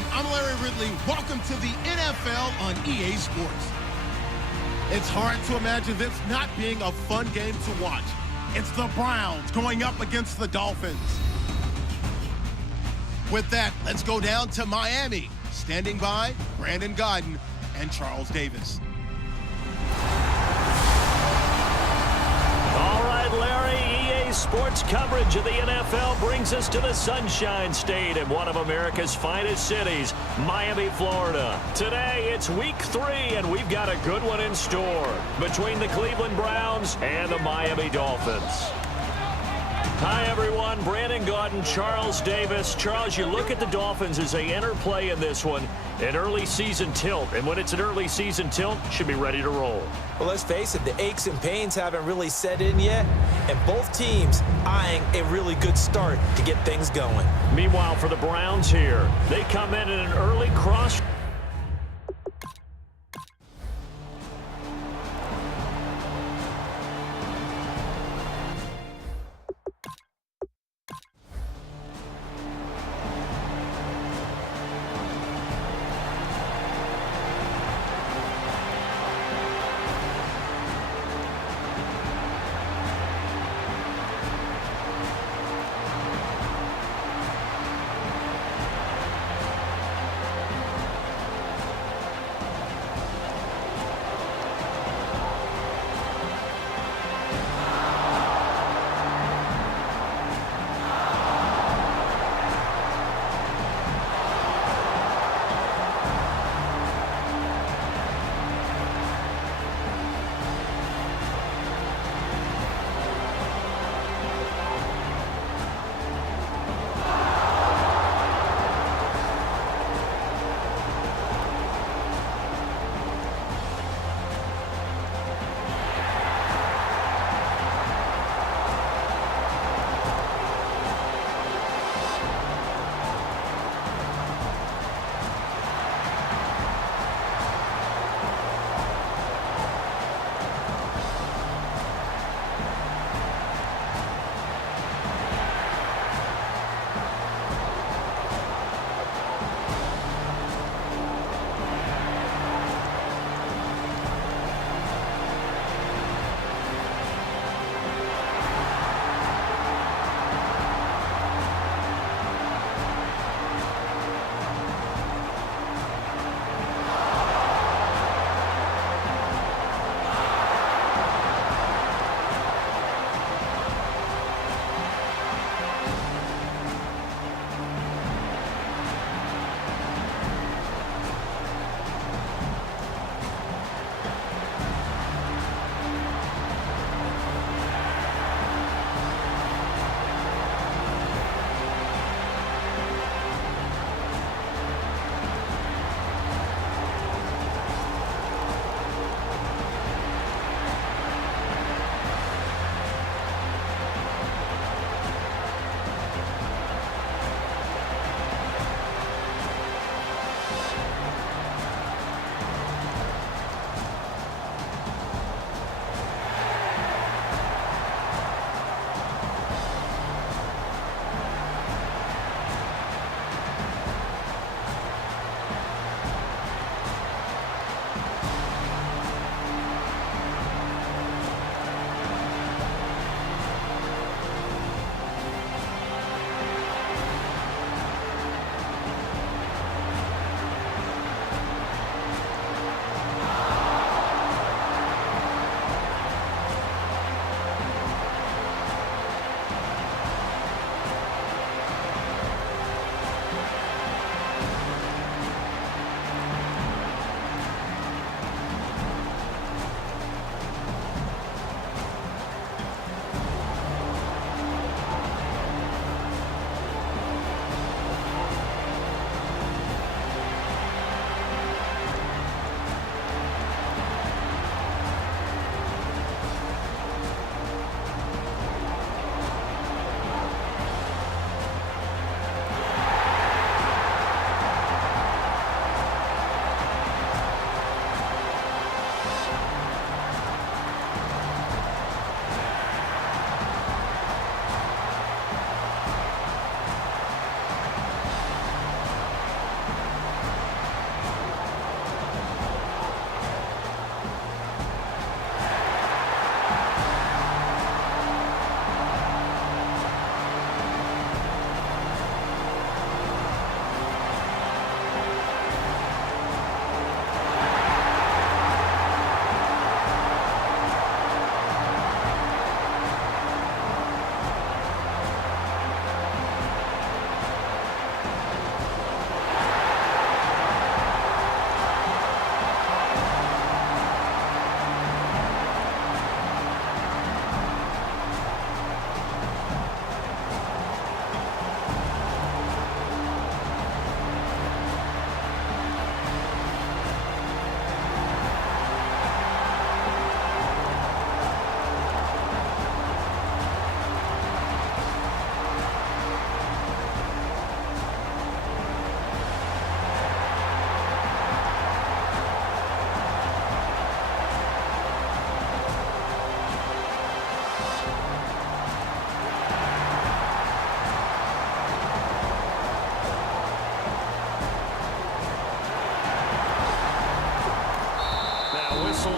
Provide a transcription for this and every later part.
everyone. I'm Larry Ridley. Welcome to the NFL on EA Sports. It's hard to imagine this not being a fun game to watch. It's the Browns going up against the Dolphins. With that, let's go down to Miami. Standing by, Brandon Godden and Charles Davis. All right, Larry, EA Sports coverage of the NFL brings us to the Sunshine State in one of America's finest cities, Miami, Florida. Today, it's week 3, and we've got a good one in store between the Cleveland Browns and the Miami Dolphins. Hi, everyone. Brandon Godden, Charles Davis. Charles, you look at the Dolphins as they enter play in this one, an early season tilt. And when it's an early season tilt, should be ready to roll. Well, let's face it, the aches and pains haven't really set in yet, and both teams eyeing a really good start to get things going. Meanwhile, for the Browns here, they come in an early cross.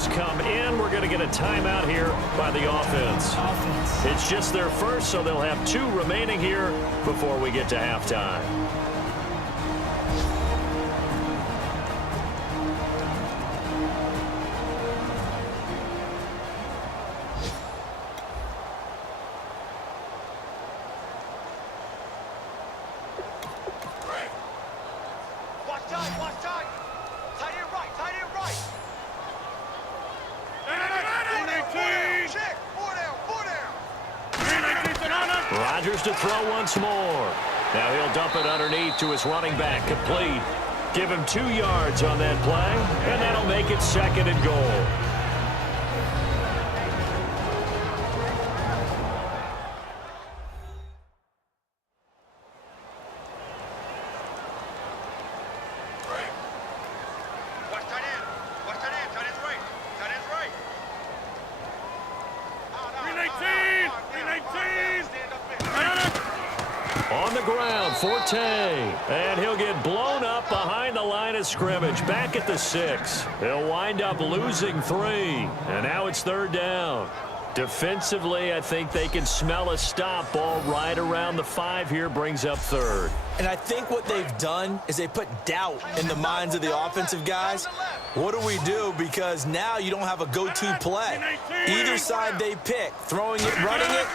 calls come in. We're going to get a timeout here by the offense. It's just their first, so they'll have 2 remaining here before we get to halftime. Rodgers to throw once more. Now he'll dump it underneath to his running back, complete. Give him 2 yards on that play, and that'll make it 2nd and goal. On the ground, Forte, and he'll get blown up behind the line of scrimmage, back at the 6. He'll wind up losing 3, and now it's 3rd down. Defensively, I think they can smell a stop. Ball right around the 5 here, brings up 3rd. And I think what they've done is they put doubt in the minds of the offensive guys. What do? Because now you don't have a go-to play. Either side they pick, throwing it, running it,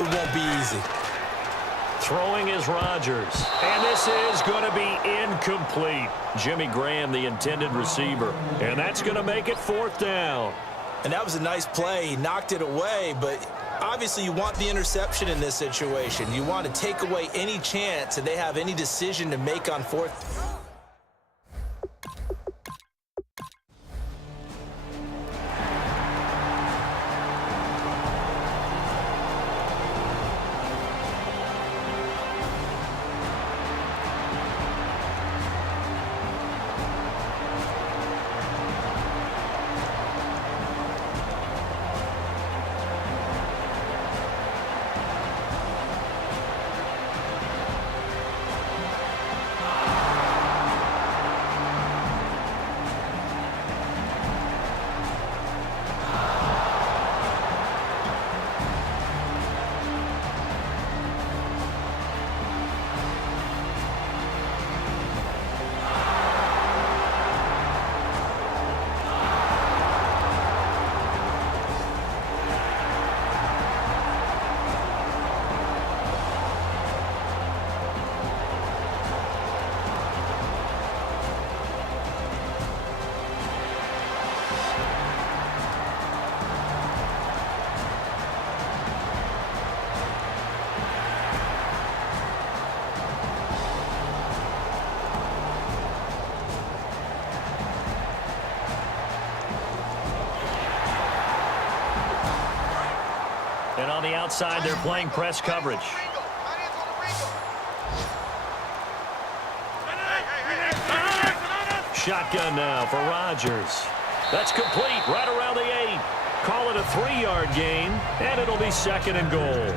it won't be easy. Throwing is Rodgers, and this is going to be incomplete. Jimmy Graham, the intended receiver, and that's going to make it 4th down. And that was a nice play. He knocked it away, but obviously you want the interception in this situation. You want to take away any chance that they have any decision to make on 4th. And on the outside, they're playing press coverage. Shotgun now for Rodgers. That's complete right around the 8. Call it a 3-yard gain, and it'll be 2nd and goal.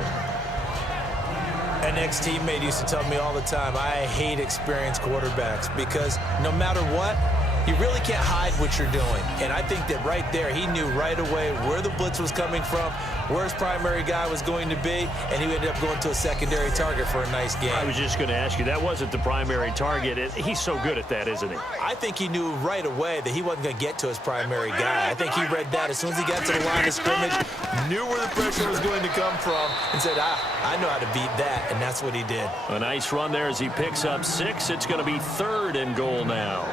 An ex-teammate used to tell me all the time, I hate experienced quarterbacks because no matter what, you really can't hide what you're doing. And I think that right there, he knew right away where the blitz was coming from, where his primary guy was going to be, and he ended up going to a secondary target for a nice game. I was just going to ask you, that wasn't the primary target. He's so good at that, isn't he? I think he knew right away that he wasn't going to get to his primary guy. I think he read that as soon as he got to the line of scrimmage, knew where the pressure was going to come from, and said, I know how to beat that, and that's what he did. A nice run there as he picks up 6. It's going to be 3rd and goal now.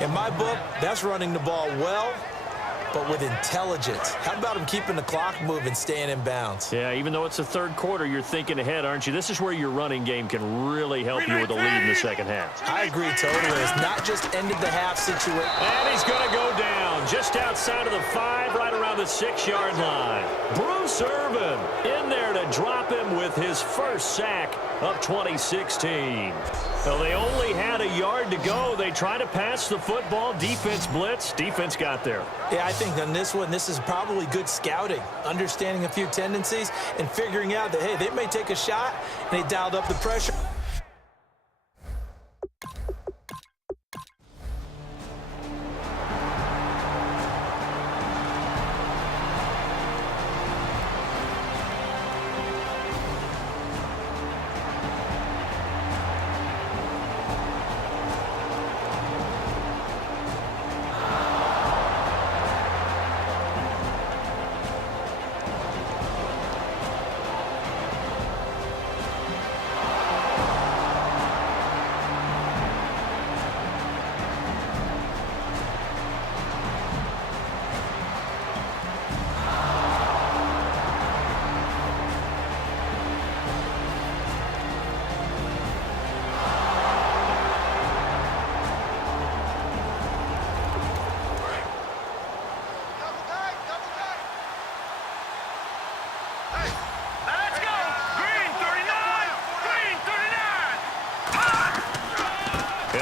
In my book, that's running the ball well, but with intelligence. How about him keeping the clock moving, staying in bounds? Yeah, even though it's the 3rd quarter, you're thinking ahead, aren't you? This is where your running game can really help you with a lead in the 2nd half. I agree totally. It's not just ended the half situation. And he's going to go down just outside of the 5, right around the 6-yard line. Bruce Irvin in there to drop him with his first sack of 2016. Well, they only had a yard to go. They tried to pass the football. Defense blitz. Defense got there. Yeah, I think on this one, this is probably good scouting, understanding a few tendencies, and figuring out that, hey, they may take a shot, and they dialed up the pressure.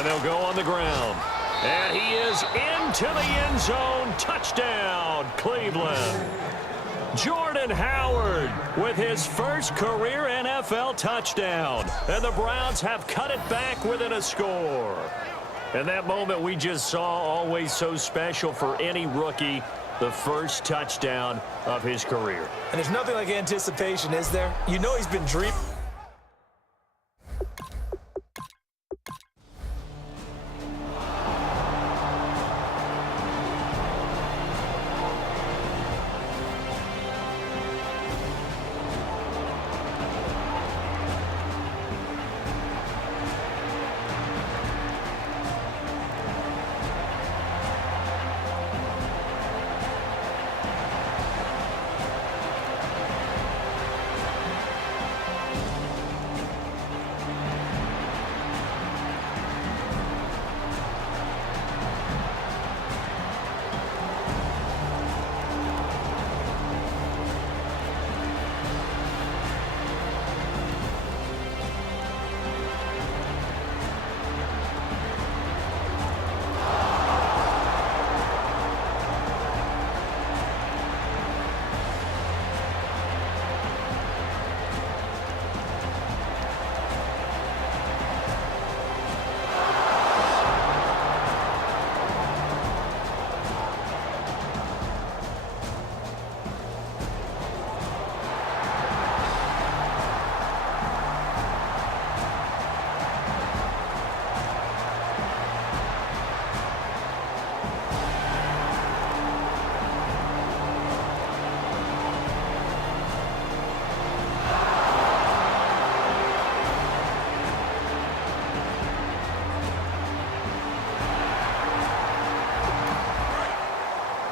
And they'll go on the ground. And he is into the end zone. Touchdown, Cleveland. Jordan Howard with his first career NFL touchdown. And the Browns have cut it back within a score. And that moment we just saw, always so special for any rookie, the first touchdown of his career. And there's nothing like anticipation, is there? You know he's been dreaming.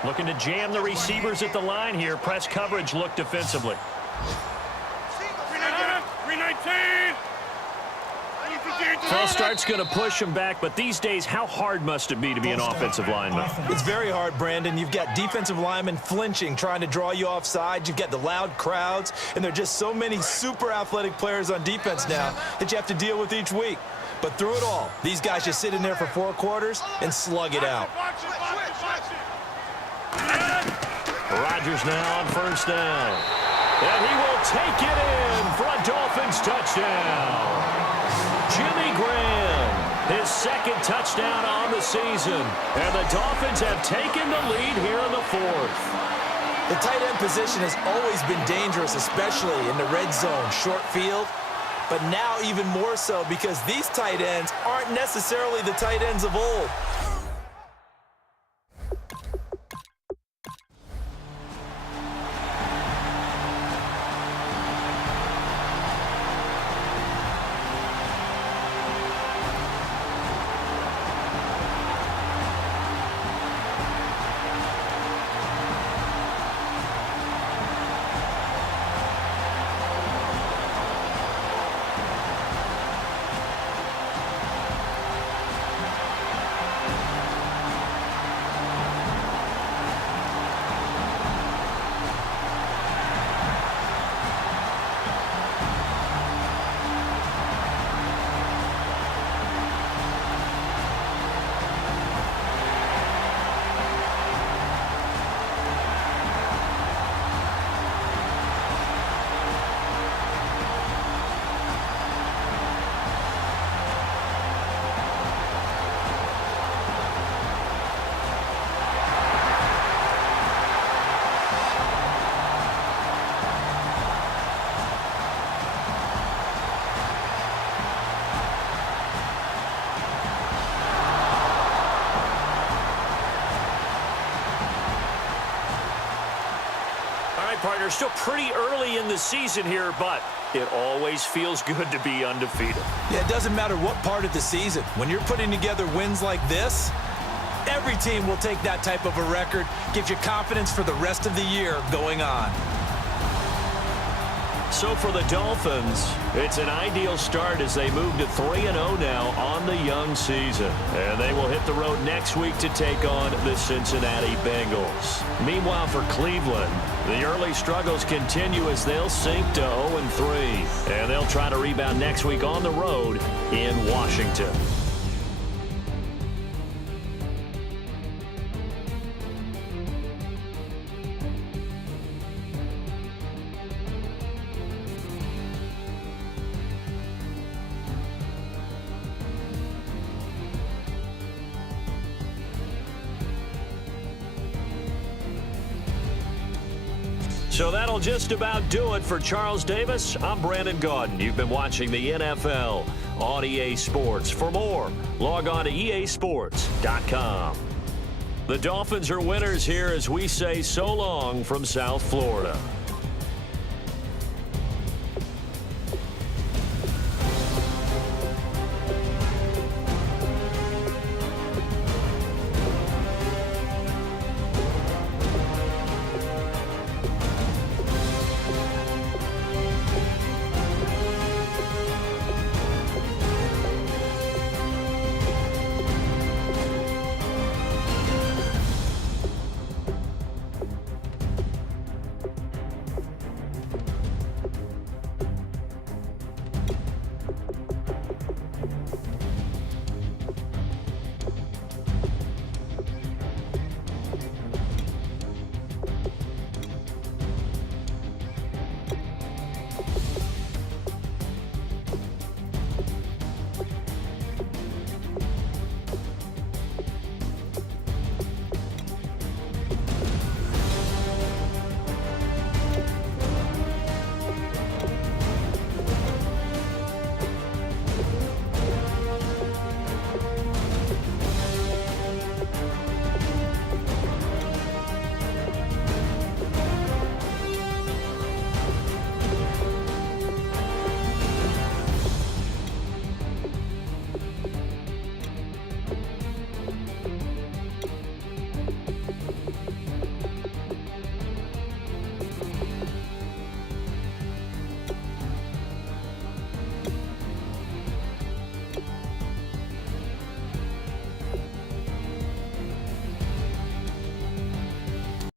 Looking to jam the receivers at the line here. Press coverage look defensively. 319. False start's going to push him back, but these days, how hard must it be to be an offensive lineman? It's very hard, Brandon. You've got defensive linemen flinching, trying to draw you offside. You've got the loud crowds, and there are just so many super athletic players on defense now that you have to deal with each week. But through it all, these guys just sit in there for 4 quarters and slug it out. Rodgers now on first down. And he will take it in for a Dolphins touchdown. Jimmy Graham, his second touchdown on the season. And the Dolphins have taken the lead here in the 4th. The tight end position has always been dangerous, especially in the red zone, short field. But now even more so because these tight ends aren't necessarily the tight ends of old. Partner, still pretty early in the season here, but it always feels good to be undefeated. Yeah, it doesn't matter what part of the season. When you're putting together wins like this, every team will take that type of a record, gives you confidence for the rest of the year going on. So for the Dolphins, it's an ideal start as they move to 3-0 now on the young season. And they will hit the road next week to take on the Cincinnati Bengals. Meanwhile, for Cleveland, the early struggles continue as they'll sink to 0-3. And they'll try to rebound next week on the road in Washington. So that'll just about do it for Charles Davis. I'm Brandon Gaudin. You've been watching the NFL on EA Sports. For more, log on to easports.com. The Dolphins are winners here as we say so long from South Florida.